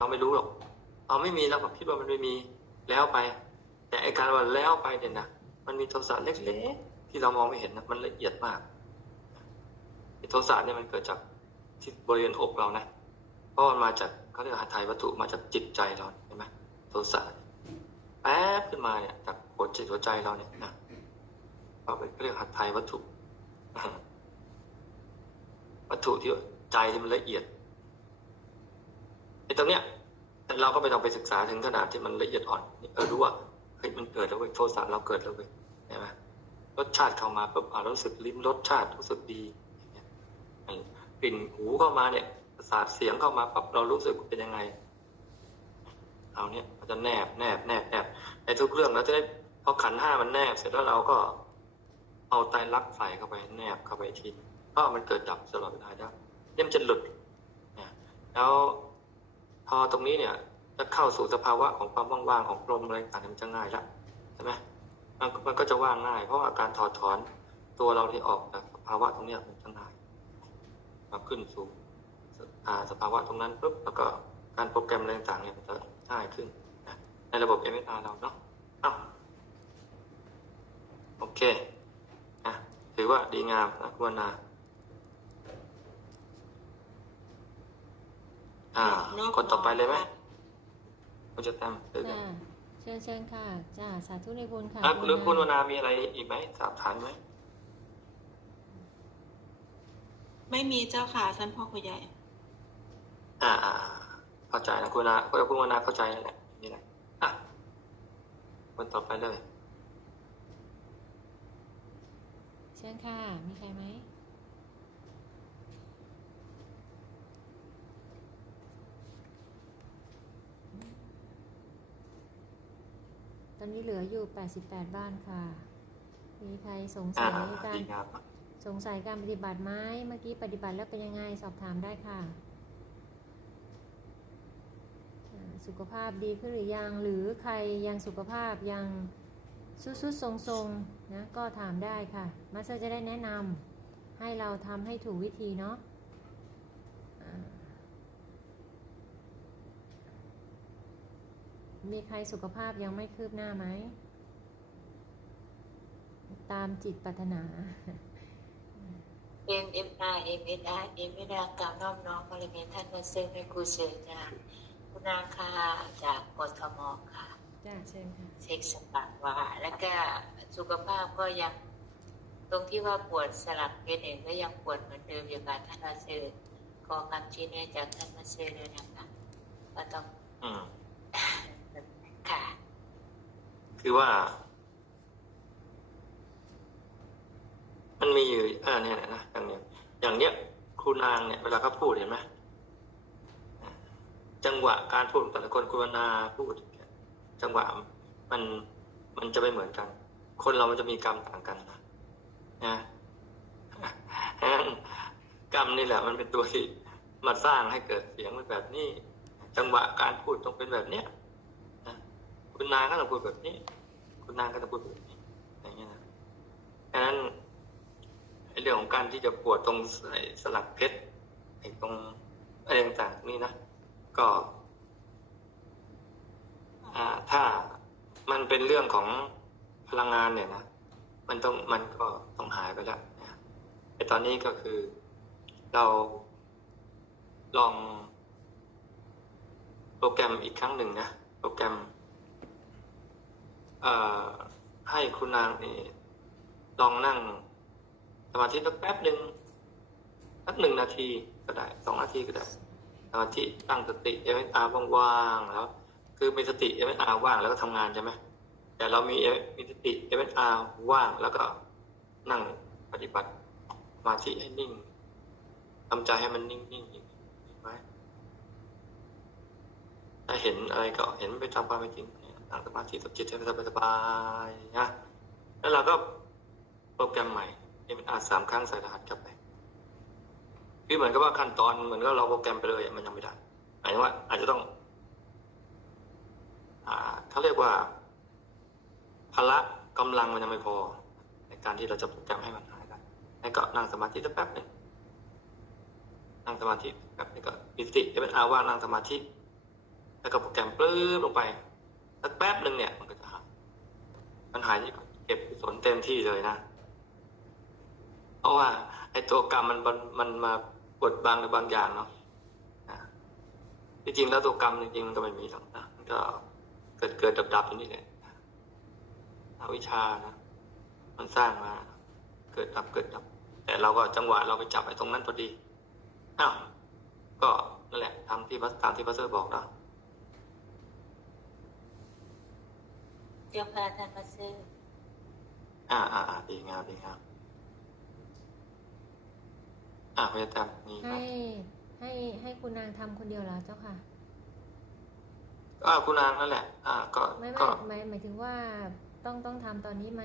เราไม่รู้หรอกเราไม่มีเราก็คิดว่ามันไม่มีแล้วไป แต่ไอการว่าแล้วไปเนี่ยนะมันมีโทสะเล็กๆที่เรามองไม่เห็นนะมันละเอียดมากโทสะเนี่ยมันเกิดจากที่บริเวณอกเรานะเพราะมันมาจากเขาเรียกหาไทยวัตถุมาจากจิตใจเราเห็นไหมโทสะแป๊บขึ้นมาเนี่ยจากหัวจิตหัวใจเราเนี่ยนะเราไปเรียกหัตถยวัตถุ วัตถุที่ใจที่มันละเอียด อ้ตรงเนี้ยเราก็ไม่ต้องไปศึกษาถึงขนาดที่มันละเอียดอ่อนเออรู้ว่าเฮ้ยมันเกิดแล้วเว้ยโทสะเราเกิดแล้วเว้ยใช่ไหมรสชาติเข้ามาปุ๊บเรารู้สึกลิ้มรสชาติรู้สึกดีกลิ่นหูเข้ามาเนี่ยประสาทเสียงเข้ามาปั๊บเรารู้สึกเป็นยังไงเอาเนี่ยมันจะแนบแนบแนบแนบไอ้ทุกเรื่องเราจะได้พอขันห้ามันแนบ เสร็จแล้วเราก็เอาไตรลักใส่เข้าไปแนบเข้าไปอีกทีเพราะมันเกิดดับตลอดเวลาได้เนี่ยมันจะหลุดแล้ว พอตรงนี้เนี่ยจะเข้าสู่สภาวะของความว่างๆของลมอะไรต่างๆมันจะง่ายละใช่ไหมมันมันก็จะว่างง่าย เพราะว่าการถอดถอนตัวเราที่ออกจากสภาวะตรงนี้มันจะง่ายมาขึ้นสู่อ่าสภาวะตรงนั้นปุ๊บแล้วก็การโปรแกรมอะไรต่างๆเนี่ยมันจะง่ายขึ้นนะในระบบ MSR เราเนาะอ้าวโอเคอะถือว่าดีงามนะคุณนา อ่าคนต่อไปเลยไหมคุณจะแต้มเดี๋ยวจ้าเชิญเชิญค่ะจ้าสาธุในบุญค่ะอะหรือคุณวนะนามีอะไรอีกไหมสอบถามไหมไม่มีเจ้าค่ะท่านพ่อผู้ใหญ่อ่าอ่าอ่าเข้าใจนะคุณวนาคุณวนาเข้าใจนั่นแหละนี่แหละอะคนต่อไปเลย เชิญค่ะ มีใครไหม ตอนนี้เหลืออยู่ 88 บ้านค่ะ มีใครสงอ่าสัยการดีงามสงสัยการปฏิบัติไหมเมื่อกี้ปฏิบัติแล้วเป็นยังไงสอบถามได้ค่ะอ่าสุขภาพดีขึ้นหรือยัง หรือใครยังสุขภาพยังสุดๆทรงๆนะก็ถามได้ค่ะ มาสเตอร์จะได้แนะนำให้เราทำให้ถูกวิธีเนาะอ่า มีใครสุขภาพยังไม่คืบหน้าไหม ตามจิตปรารถนาเอ็มเอ็มอาเอ็มเอ็นอาเอ็มเอ็นอากราบน้อมน้อมบริเวณท่านมาซึ่งเป็นครูเชิญจาก คุณนาคาจากกทมค่ะจ้าเชิญค่ะเช็คสปักว่าแล้วก็สุขภาพก็ยังตรงที่ว่าปวดสลับเพศเองก็ยังปวดเหมือนเดิมอยู่ค่ะท่านมาซึ่งขอคำชี้แนะจากท่านมาซึ่งด้วยนะคะก็ต้องอืมค่ะ คือว่า มันมีอยู่อ่าเนี่ยนะอย่างเนี้ยอย่างเนี้ยครูนางเนี่ยเวลาเขาพูดเห็นไหมจังหวะการพูดแต่ละคนครูนาพูด จังหวะมันมันจะไม่เหมือนกัน คนเรามันจะมีกรรมต่างกันนะนะกรรมนี่แหละ มันเป็นตัวที่มาสร้างให้เกิดเสียงเป็นแบบนี้ จังหวะการพูดต้องเป็นแบบเนี้ย คุณนางก็ต้องพูดแบบนี้ คุณนางก็ต้องพูดแบบนี้อย่างเงี้ยนะฉะนั้นเรื่องของการที่จะปวดตรงสลักเพชรไอ้ตรงอะไรต่างๆนี่นะก็ถ้ามันเป็นเรื่องของพลังงานเนี่ยนะมันต้องมันก็ต้องหายไปแล้วนะแต่ตอนนี้ก็คือเราลองโปรแกรมอีกครั้งหนึ่งนะโปรแกรม ให้คุณนางนี่ลองนั่งสมาธิสักแป๊บหนึ่งสักหนึ่งนาทีก็ได้สองนาทีก็ได้สมาธิตั้งสติเอเมตาว่างๆแล้ว คือมีสติเอเมตาว่างแล้วก็ทำงานใช่ไหมแต่เรามีมีสติเอเมตาว่างแล้วก็นั่งปฏิบัติสมาธิให้นิ่งทำใจให้มันนิ่งๆนิ่งๆไว้ถ้าเห็นอะไรก็เห็นไปตามความเป็นจริง นั่งสมาธิกับจิตให้สบายๆนะแล้วเราก็โปรแกรมใหม่เอ็มอาสามครั้งใส่รหัสกลับไปคือเหมือนกับว่าขั้นตอนเหมือนกับเราโปรแกรมไปเลยมันยังไม่ได้หมายถึงว่าอาจจะต้อง อ่าเขาเรียกว่าพละกำลังมันยังไม่พอ ในการที่เราจะโปรแกรมให้มันหายได้ให้ก็นั่งสมาธิสักแป๊บหนึ่งนั่งสมาธิแป๊บนึงก็มีสติเอ็มอาว่างนั่งสมาธิแล้วก็โปรแกรมปลื้มลงไป สักแป๊บหนึ่งเนี่ยมันก็จะหายมันหายนี่เก็บกุศลเต็มที่เลยนะ เพราะว่า ไอ้ตัวกรรมมันมันมากดบังในบางอย่างเนาะที่จริงแล้วตัวกรรมจริงๆมันก็ไม่มีหรอกนะมันก็เกิดเกิดดับดับอยู่นี่แหละอวิชชานะ มันสร้างมา เกิดดับเกิดดับ แต่เราก็จังหวะเราไปจับไอ้ตรงนั้นพอดีอ้าวก็นั่นแหละทำที่พระตามที่พระเซอร์บอกเนะ เจ้าค่ะท่านมาซื้อ อ่าอ่าอ่าดีงามดีงามอ่าพยายามนี่คให้รับให้ให้คุณนางทำคนเดียวเหรอเจ้าค่ะ ก็คุณนางนั่นแหละ อ่า ก็ไม่ก็ไม่หมายหมายถึงว่าต้องต้องทำตอนนี้ไหม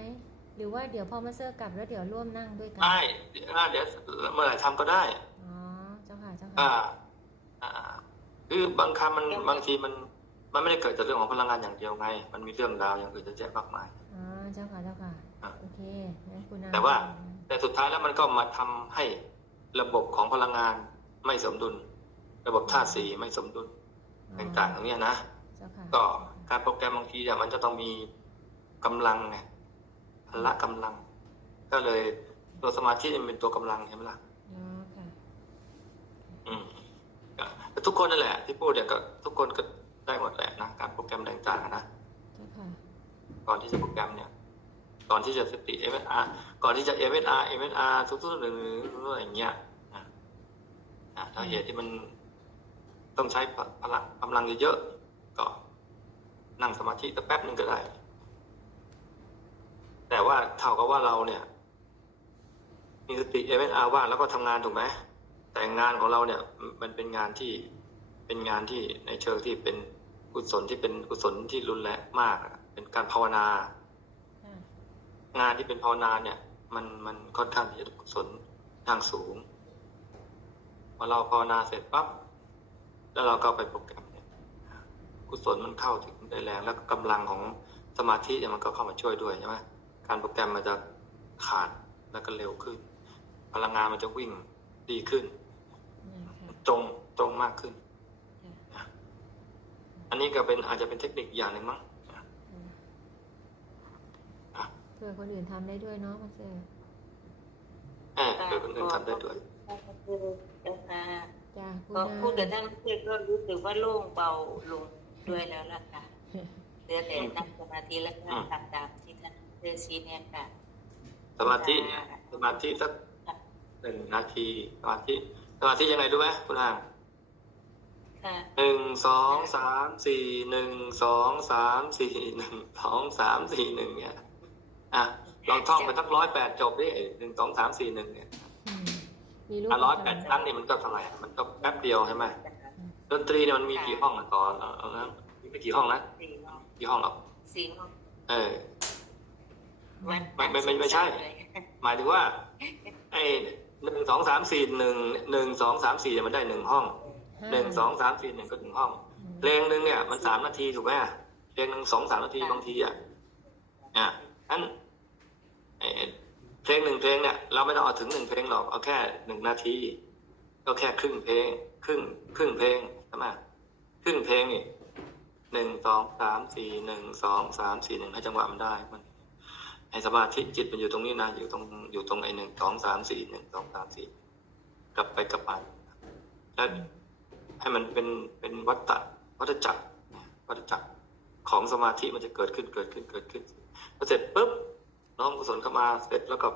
หรือว่าเดี๋ยวพอมาเซอร์กลับแล้วเดี๋ยวร่วมนั่งด้วยกัน ได้เดี๋ยวอ่าเดี๋ยวเมื่อไหร่ทำก็ได้ อ๋อ เจ้าค่ะ เจ้าอ่าค่ะอ่า คือบางคำมันบางทีมัน มันไม่ได้เกิดจากเรื่องของพลังงานอย่างเดียวไง มันมีเรื่องราวอย่างอื่นเยอะแยะมากมาย อ๋อเจ้าค่ะเจ้าค่ะอะ โอเคงั้นคุณนางแต่ว่า แต่สุดท้ายแล้วมันก็มาทำให้ระบบของพลังงานไม่สมดุล ระบบธาตุสีไม่สมดุลอ๋อต่างๆอย่างเนี้ยนะเจ้าค่ะก็การโปรแกรมบางทีเนี่ยมันจะต้องมีกำลังไงพละกำลัง ก็เลยตัวสมาธิมันเป็นตัวกำลังใช่ไหมล่ะ อ๋อค่ะอืมก็แต่ทุกคนนั่นแหละที่พูดเนี่ยก็ทุกคนก็ ได้หมดแหละนะการโปรแกรมต่างๆนะเจ้าค่ะก่อนที่จะโปรแกรมเนี่ย ก่อนที่จะสติ MSR ก่อนที่จะ MSR MSR ทุกๆหนึ่งอะไรอย่างเงี้ยนะอะถ้าเหตุที่มันต้องใช้พลังกำลังเยอะๆก็นั่งสมาธิสักแป๊บหนึ่งก็ได้ แต่ว่าเท่ากับว่าเราเนี่ย มีสติ MSR ว่างแล้วก็ทำงานถูกไหมแต่งานของเราเนี่ย มันเป็นงานที่เป็นงานที่ในเชิงที่เป็น กุศลที่เป็นกุศลที่รุนแรงมากอะเป็นการภาวนาค่ะงานที่เป็นภาวนาเนี่ย มันมันค่อนข้างที่จะกุศลทางสูงพอเราภาวนาเสร็จปั๊บแล้วเราก็ไปโปรแกรมเนี่ยกุศลมันเข้าถึงได้แรงแล้วก็กำลังของสมาธิเนี่ยมันก็เข้ามาช่วยด้วยใช่ไหมการโปรแกรมมันจะขาดแล้วก็เร็วขึ้น พลังงานมันจะวิ่งดีขึ้นเนี่ยค่ะตรงตรงมากขึ้นค่ะนะ อันนี้ก็เป็นอาจจะเป็นเทคนิคอย่างหนึ่งมั้งค่ะเพื่อคนอื่นทำได้ด้วยเนาะมาเซอร์เออเดี๋ยวคนอื่นทำได้ด้วยท่านมาซื้อเจ้าค่ะจ้าคุณพอนาพูดกับท่านมาซื้อก็รู้สึกว่าโล่งเบาลงด้วยแล้วล่ะค่ะเหลือแต่นั่งสมาธิแล้วก็ทำตามที่ท่านเลือชี้เนี่ยค่ะ สมาธิเนี่ยสมาธิสักหนึ่งนาทีสมาธิสมาธิยังไงรู้ไหมคุณอ่าง ค่ะหนึ่งสองสามสี่หนึ่งสองสามสี่หนึ่งสองสามสี่หนึ่งเนี่ยอะลองท่องไปสักร้อยแปดจบดิหนึ่งสองสามสี่หนึ่งเนี่ยอืมมีรูปอะร้อยแปดครั้งนี่มันก็เท่าไหร่อะมันก็แป๊บเดียวใช่ไหมดนตรีเนี่ยมันมีกี่ห้องอะตอนเอาเอานะมีไม่กี่ห้องนะสี่ห้องกี่ห้องหรอกสี่ห้องเออวัดไม่ไม่ไม่ไม่ใช่เลยหมายถึงว่าไอ้หนึ่งสองสามสี่หนึ่งหนึ่งสองสามสี่เนี่ยมันได้หนึ่งห้อง ห้าหนึ่งสองสามสี่หนึ่งก็หนึ่งห้องอืมเพลงหนึ่งเนี่ยมันสามนาทีถูกไหมเพลงหนึ่งสองสามนาทีบางทีอะอะนั้นเอ่อเพลงหนึ่งเพลงเนี่ยเราไม่ต้องเอาถึงหนึ่งเพลงหรอกเอาแค่หนึ่งนาที ก็แค่ครึ่งเพลง ครึ่งครึ่งเพลงใช่ไหมครึ่งเพลงนี่หนึ่งสองสามสี่หนึ่งสองสามสี่หนึ่งให้จังหวะมันได้มันให้สมาธิจิตมันอยู่ตรงนี้นะอยู่ตรงอยู่ตรงไอ้หนึ่งสองสามสี่หนึ่งสองสามสี่กลับไปกลับมาแล้ว ให้มันเป็นเป็นวัฏฏะวัฏจักรวัฏจักรของสมาธิมันจะเกิดขึ้นเกิดขึ้นเกิดขึ้นพอเสร็จปุ๊บน้อมกุศลเข้ามาเสร็จแล้วก็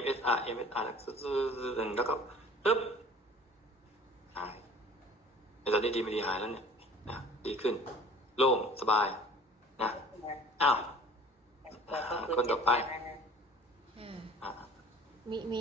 MSR MSR หนึ่งแล้วก็ปุ๊บหายในตอนนี้ดีไม่ดีหายแล้วเนี่ยนะดีขึ้น โล่งสบายนะอ้าวขอบพระณคนต่อไปห้าอ่ามีมี